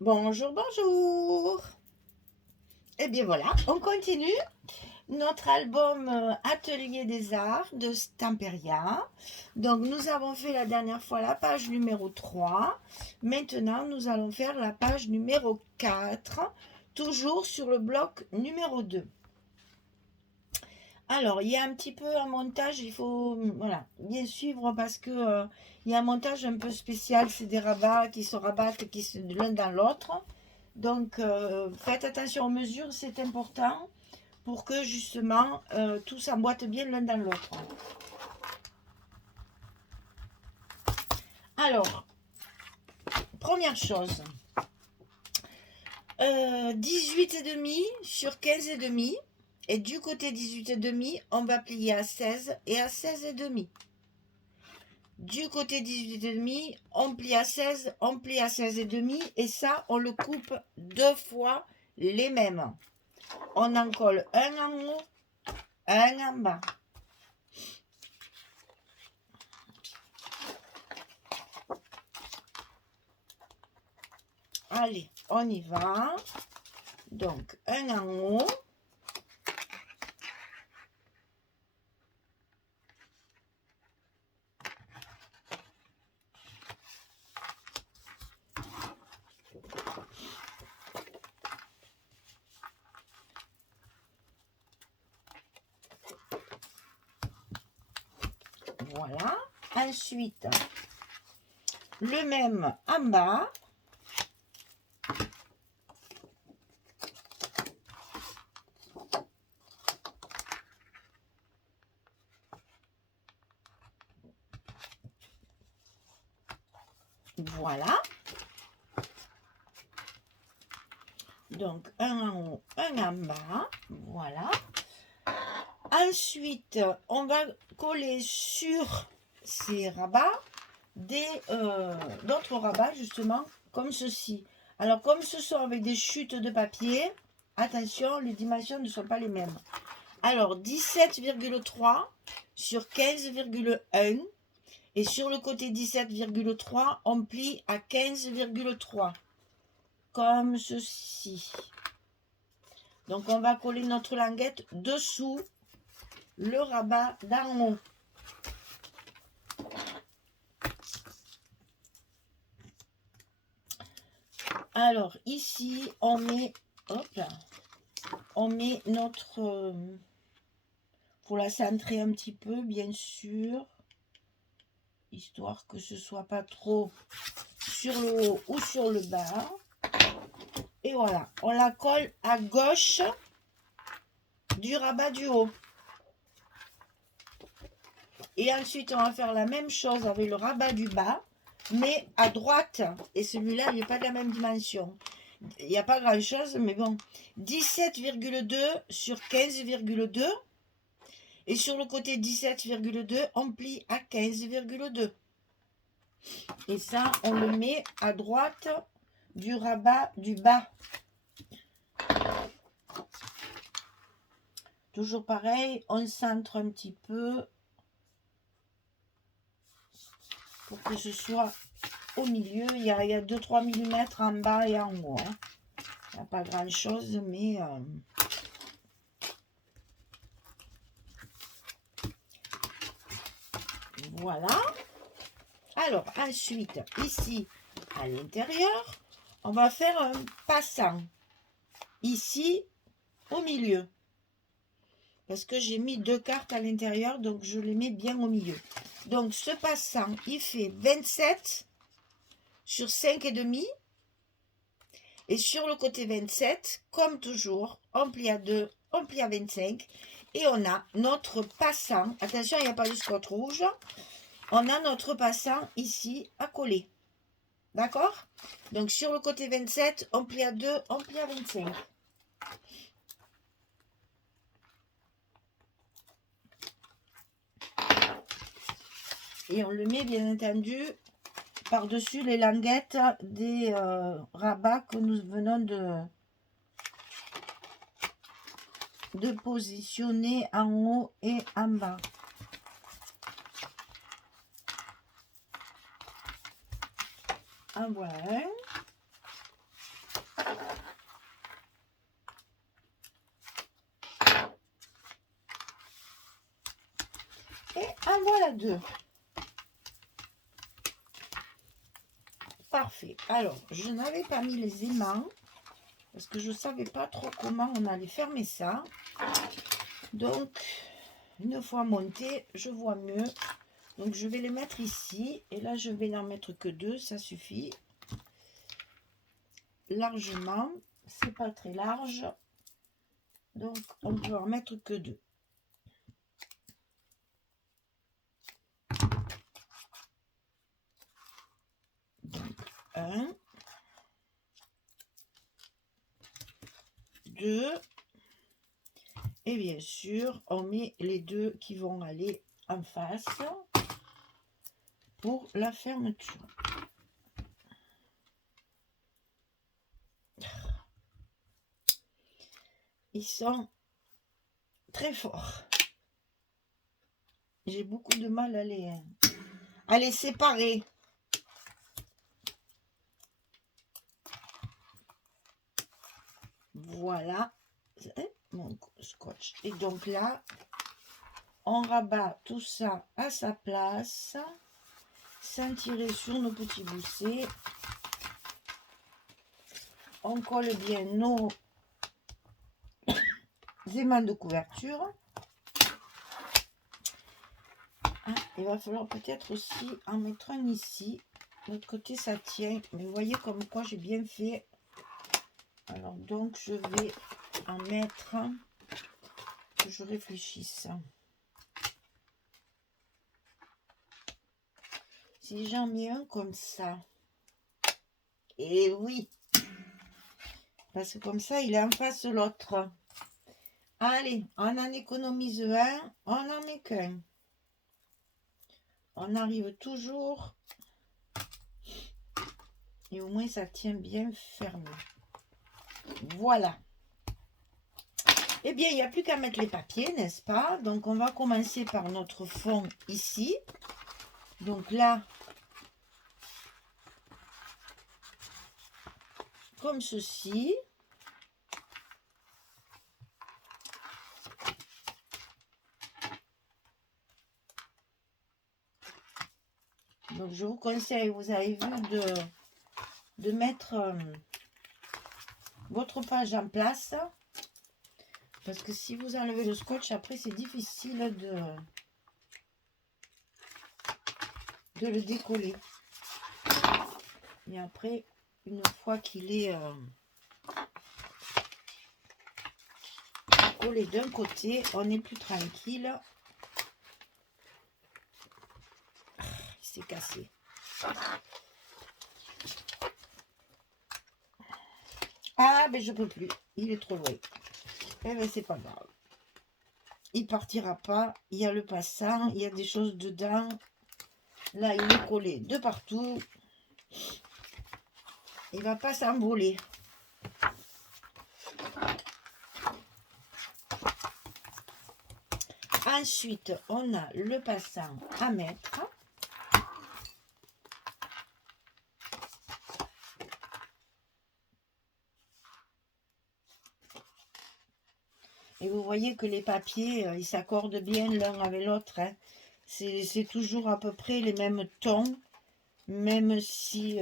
Bonjour, bonjour. Et bien voilà, on continue notre album Atelier des Arts de Stamperia. Donc nous avons fait la dernière fois la page numéro 3. Maintenant nous allons faire la page numéro 4, toujours sur le bloc numéro 2. Alors, il y a un petit peu un montage, il faut voilà, bien suivre parce que il y a un montage un peu spécial, c'est des rabats qui se rabattent l'un dans l'autre. Donc, faites attention aux mesures, c'est important pour que justement tout s'emboîte bien l'un dans l'autre. Alors, première chose, 18,5 sur 15,5. Et du côté 18,5, on va plier à 16 et à 16,5. Du côté 18,5, on plie à 16, on plie à 16,5. Et ça, on le coupe deux fois les mêmes. On en colle un en haut, un en bas. Allez, on y va. Donc, un en haut. Voilà. Ensuite, le même en bas. Voilà. Donc, un en haut, un en bas. Voilà. Ensuite, on va coller sur ces rabats d'autres rabats, justement, comme ceci. Alors, comme ce sont avec des chutes de papier, attention, les dimensions ne sont pas les mêmes. Alors, 17,3 sur 15,1. Et sur le côté 17,3, on plie à 15,3. Comme ceci. Donc, on va coller notre languette dessous le rabat d'en haut. Alors, ici, on met... Hop là. On met notre... faut la centrer un petit peu, bien sûr. Histoire que ce soit pas trop sur le haut ou sur le bas. Et voilà, on la colle à gauche du rabat du haut. Et ensuite, on va faire la même chose avec le rabat du bas, mais à droite. Et celui-là, il n'est pas de la même dimension. Il n'y a pas grand-chose, mais bon. 17,2 sur 15,2. Et sur le côté 17,2, on plie à 15,2. Et ça, on le met à droite du rabat du bas. Toujours pareil, on centre un petit peu pour que ce soit au milieu. Il y a 2-3 mm en bas et en haut. Hein. Il n'y a pas grand chose, mais... Voilà. Alors, ensuite, ici, à l'intérieur, on va faire un passant. Ici, au milieu. Parce que j'ai mis deux cartes à l'intérieur, donc je les mets bien au milieu. Donc, ce passant, il fait 27 sur 5,5. Et sur le côté 27, comme toujours, on plie à 2, on plie à 25. Et on a notre passant. Attention, il n'y a pas de scotch rouge. On a notre passant ici à coller. D'accord? Donc, sur le côté 27, on plie à 2, on plie à 25. Et on le met, bien entendu, par-dessus les languettes des rabats que nous venons de positionner en haut et en bas. En voilà un. En voilà 2. Parfait. Alors, je n'avais pas mis les aimants parce que je ne savais pas trop comment on allait fermer ça. Donc, une fois monté, je vois mieux. Donc, je vais les mettre ici. Et là, je vais n'en mettre que 2. Ça suffit. Largement. C'est pas très large. Donc, on peut en mettre que 2. Donc, 1. 2. Et bien sûr, on met les 2 qui vont aller en face pour la fermeture. Ils sont très forts. J'ai beaucoup de mal à les séparer. Voilà. Mon scotch. Et donc là, on rabat tout ça à sa place, sans tirer sur nos petits boussets. On colle bien nos aimants de couverture. Ah, il va falloir peut-être aussi en mettre un ici. De l'autre côté, ça tient. Mais vous voyez comme quoi j'ai bien fait. Alors donc, je vais en mettre. Que je réfléchisse. Si j'en mets un comme ça. Et oui. Parce que comme ça, il est en face de l'autre. Allez, on en économise un. On n'en met qu'un. On arrive toujours. Et au moins, ça tient bien fermé. Voilà. Eh bien, il n'y a plus qu'à mettre les papiers, n'est-ce pas? Donc, on va commencer par notre fond ici. Donc là, comme ceci. Donc, je vous conseille, vous avez vu, de mettre votre page en place. Parce que si vous enlevez le scotch, après, c'est difficile de le décoller. Et après, une fois qu'il est collé d'un côté, on est plus tranquille. Il s'est cassé. Ah, mais je peux plus. Il est trop loin. Eh bien, c'est pas grave. Il partira pas. Il y a le passant. Il y a des choses dedans. Là, il est collé de partout. Il va pas s'envoler. Ensuite, on a le passant à mettre. Et vous voyez que les papiers, ils s'accordent bien l'un avec l'autre. Hein. C'est toujours à peu près les mêmes tons, même si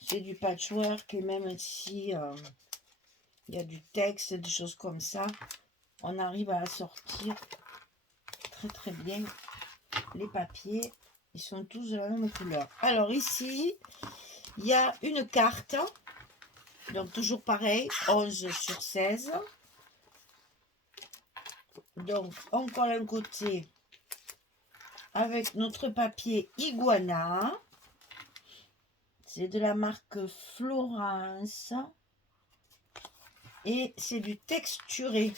c'est du patchwork et même si il y a du texte, des choses comme ça. On arrive à sortir très très bien les papiers. Ils sont tous de la même couleur. Alors ici, il y a une carte. Donc toujours pareil, 11 sur 16. Donc on colle un côté avec notre papier Iguana. C'est de la marque Florence. Et c'est du texturé.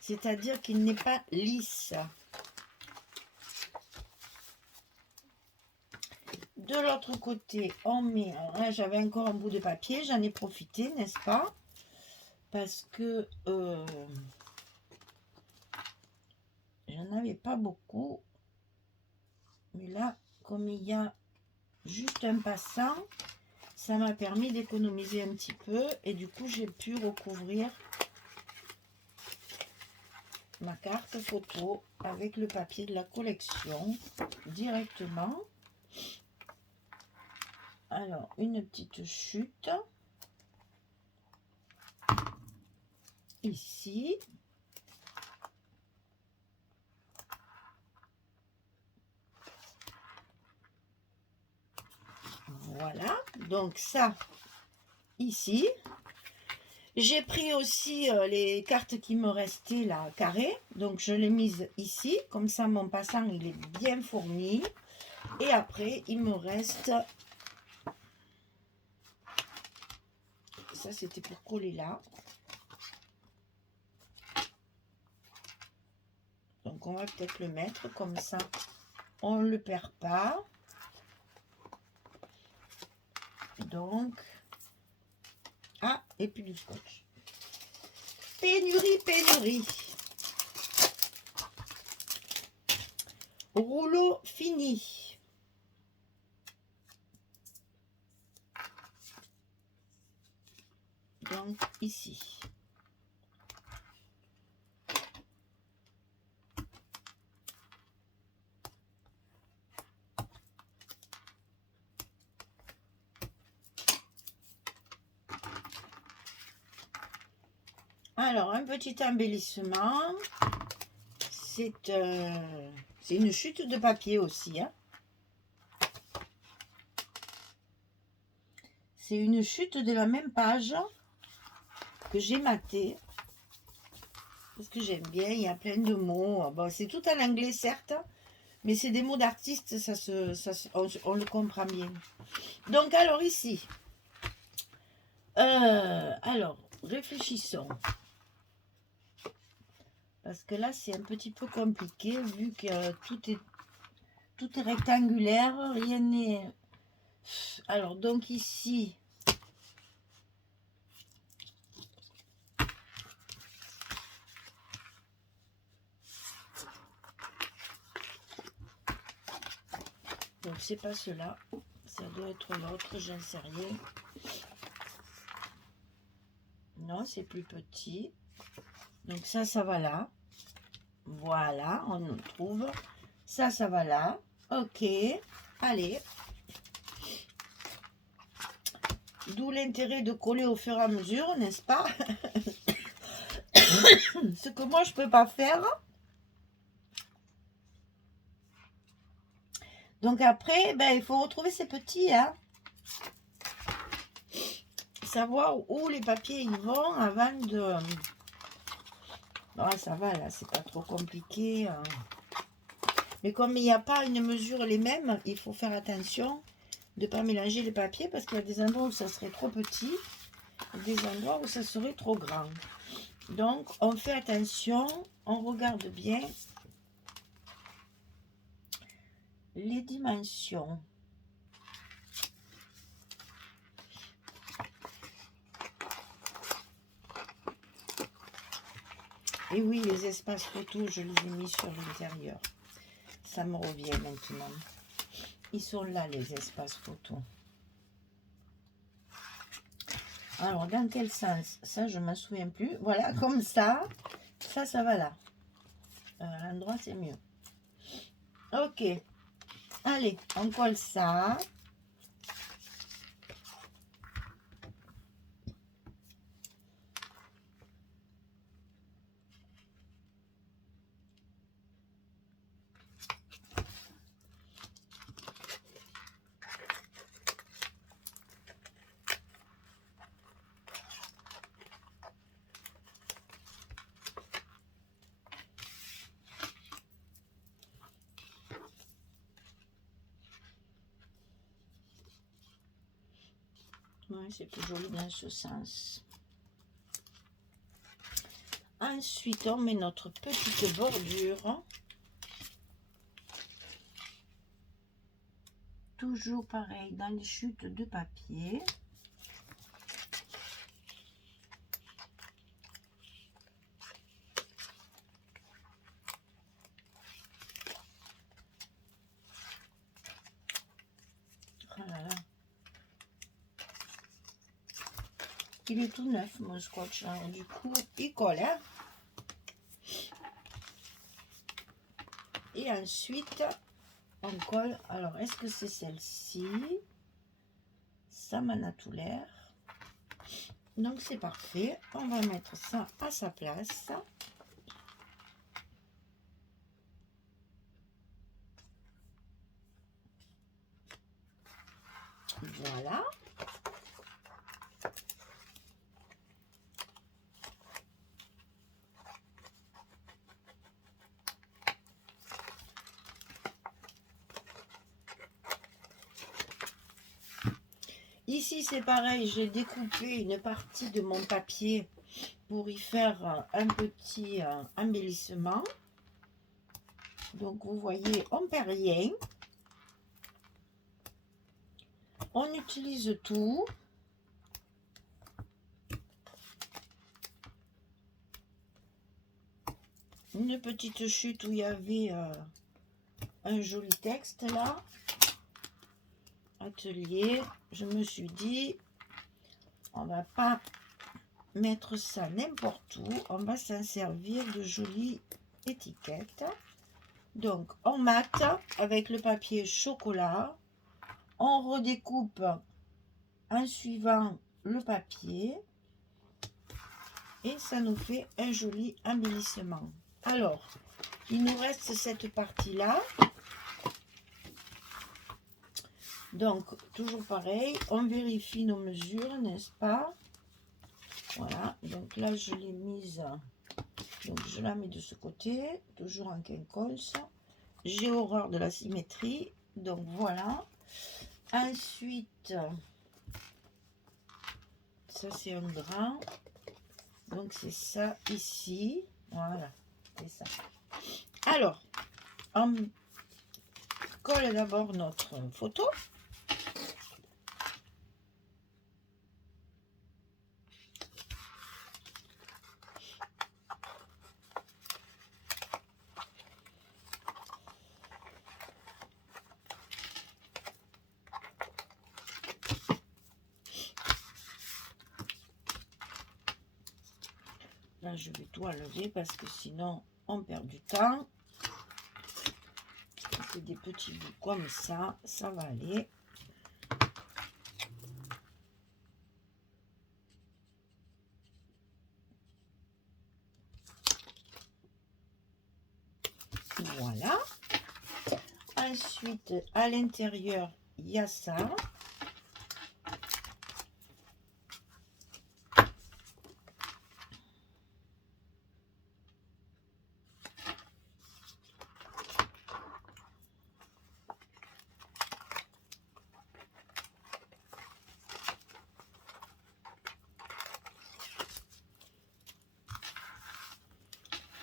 C'est-à-dire qu'il n'est pas lisse. De l'autre côté, on met... Alors là, j'avais encore un bout de papier. J'en ai profité, n'est-ce pas? Parce que j'en avais pas beaucoup. Mais là, comme il y a juste un passant, ça m'a permis d'économiser un petit peu. Et du coup, j'ai pu recouvrir ma carte photo avec le papier de la collection directement. Alors, une petite chute. Ici. Voilà. Donc ça, ici. J'ai pris aussi les cartes qui me restaient là, carrées. Donc, je les mise ici. Comme ça, mon passant, il est bien fourni. Et après, il me reste... Ça, c'était pour coller là. Donc, on va peut-être le mettre comme ça. On ne le perd pas. Donc... Ah, et puis du scotch. Pénurie, pénurie. Rouleau fini. Donc, ici. Alors, un petit embellissement. C'est une chute de papier aussi. Hein. C'est une chute de la même page que j'ai maté. Parce que j'aime bien, il y a plein de mots. Bon, c'est tout en anglais, certes. Mais c'est des mots d'artistes, on le comprend bien. Donc, alors ici. Alors, réfléchissons. Parce que là, c'est un petit peu compliqué, vu que tout est rectangulaire, rien n'est... Alors, donc ici... Donc, c'est pas cela. Ça doit être l'autre, j'en sais rien. Non, c'est plus petit. Donc, ça va là. Voilà, on le trouve. Ça va là. Ok. Allez. D'où l'intérêt de coller au fur et à mesure, n'est-ce pas? Ce que moi, je peux pas faire. Donc après, ben, il faut retrouver ces petits, hein. Savoir où les papiers ils vont avant de... Non, ça va, là, c'est pas trop compliqué. Hein. Mais comme il n'y a pas une mesure les mêmes, il faut faire attention de ne pas mélanger les papiers parce qu'il y a des endroits où ça serait trop petit et des endroits où ça serait trop grand. Donc, on fait attention, on regarde bien les dimensions. Et oui, les espaces photos, je les ai mis sur l'intérieur. Ça me revient maintenant. Ils sont là, les espaces photos. Alors, dans quel sens? Ça, je ne m'en souviens plus. Voilà, comme ça. Ça va là. L'endroit, c'est mieux. Ok. Allez, on colle ça. Oui, c'est plus joli dans ce sens. Ensuite, on met notre petite bordure. Toujours pareil, dans les chutes de papier. Oh là là. Il est tout neuf, mon scotch. Alors, du coup, il colle. Hein. Et ensuite, on colle. Alors, est-ce que c'est celle-ci? Ça m'en a tout l'air. Donc, c'est parfait. On va mettre ça à sa place. Voilà. Ici, c'est pareil, j'ai découpé une partie de mon papier pour y faire un petit embellissement. Donc, vous voyez, on ne perd rien. On utilise tout. Une petite chute où il y avait un joli texte là. Atelier. Je me suis dit, on va pas mettre ça n'importe où. On va s'en servir de jolies étiquettes. Donc, on mate avec le papier chocolat. On redécoupe en suivant le papier. Et ça nous fait un joli embellissement. Alors, il nous reste cette partie-là. Donc, toujours pareil, on vérifie nos mesures, n'est-ce pas? Voilà, donc là, je l'ai mise. Donc, je la mets de ce côté, toujours en quinconce. J'ai horreur de la symétrie. Donc, voilà. Ensuite, ça, c'est un grand. Donc, c'est ça ici. Voilà, c'est ça. Alors, on colle d'abord notre photo. Là, je vais tout enlever parce que sinon, on perd du temps. C'est des petits bouts comme ça, ça va aller. Voilà. Ensuite, à l'intérieur, il y a ça.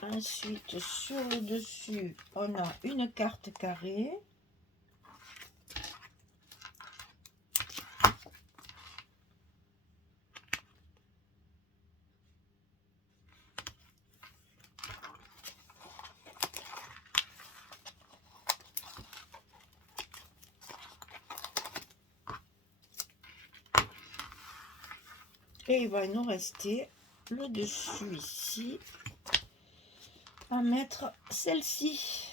Ensuite, sur le dessus, on a une carte carrée. Et il va nous rester le dessus ici à mettre celle-ci.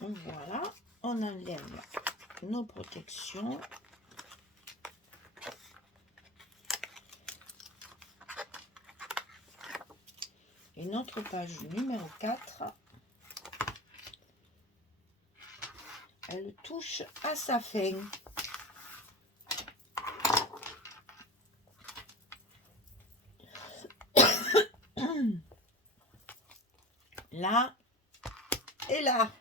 Voilà, on enlève nos protections. Et notre page numéro 4, elle touche à sa fin. Là et là.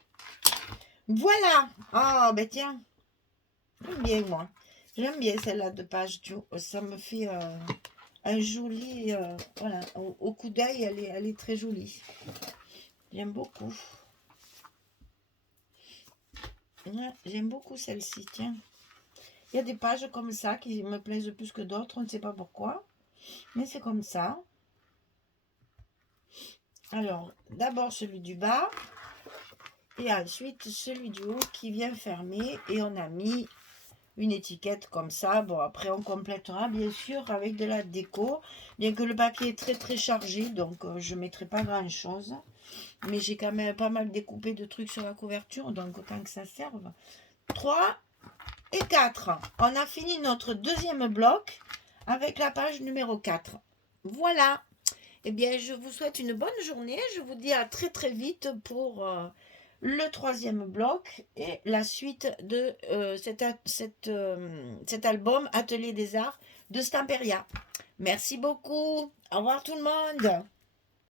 Voilà. Ah, ben tiens. J'aime bien, moi. J'aime bien celle-là de page. Ça me fait un joli... voilà. Au coup d'œil, elle est très jolie. J'aime beaucoup. Ouais, j'aime beaucoup celle-ci, tiens. Il y a des pages comme ça qui me plaisent plus que d'autres. On ne sait pas pourquoi. Mais c'est comme ça. Alors, d'abord celui du bas. Et ensuite celui du haut qui vient fermer. Et on a mis une étiquette comme ça. Bon, après on complétera bien sûr avec de la déco, bien que le papier est très très chargé, donc je ne mettrai pas grand chose, mais j'ai quand même pas mal découpé de trucs sur la couverture, donc autant que ça serve. 3 et 4. On a fini notre deuxième bloc avec la page numéro 4. Voilà. Eh bien, je vous souhaite une bonne journée. Je vous dis à très très vite pour le troisième bloc et la suite de cet album Atelier des Arts de Stamperia. Merci beaucoup. Au revoir tout le monde.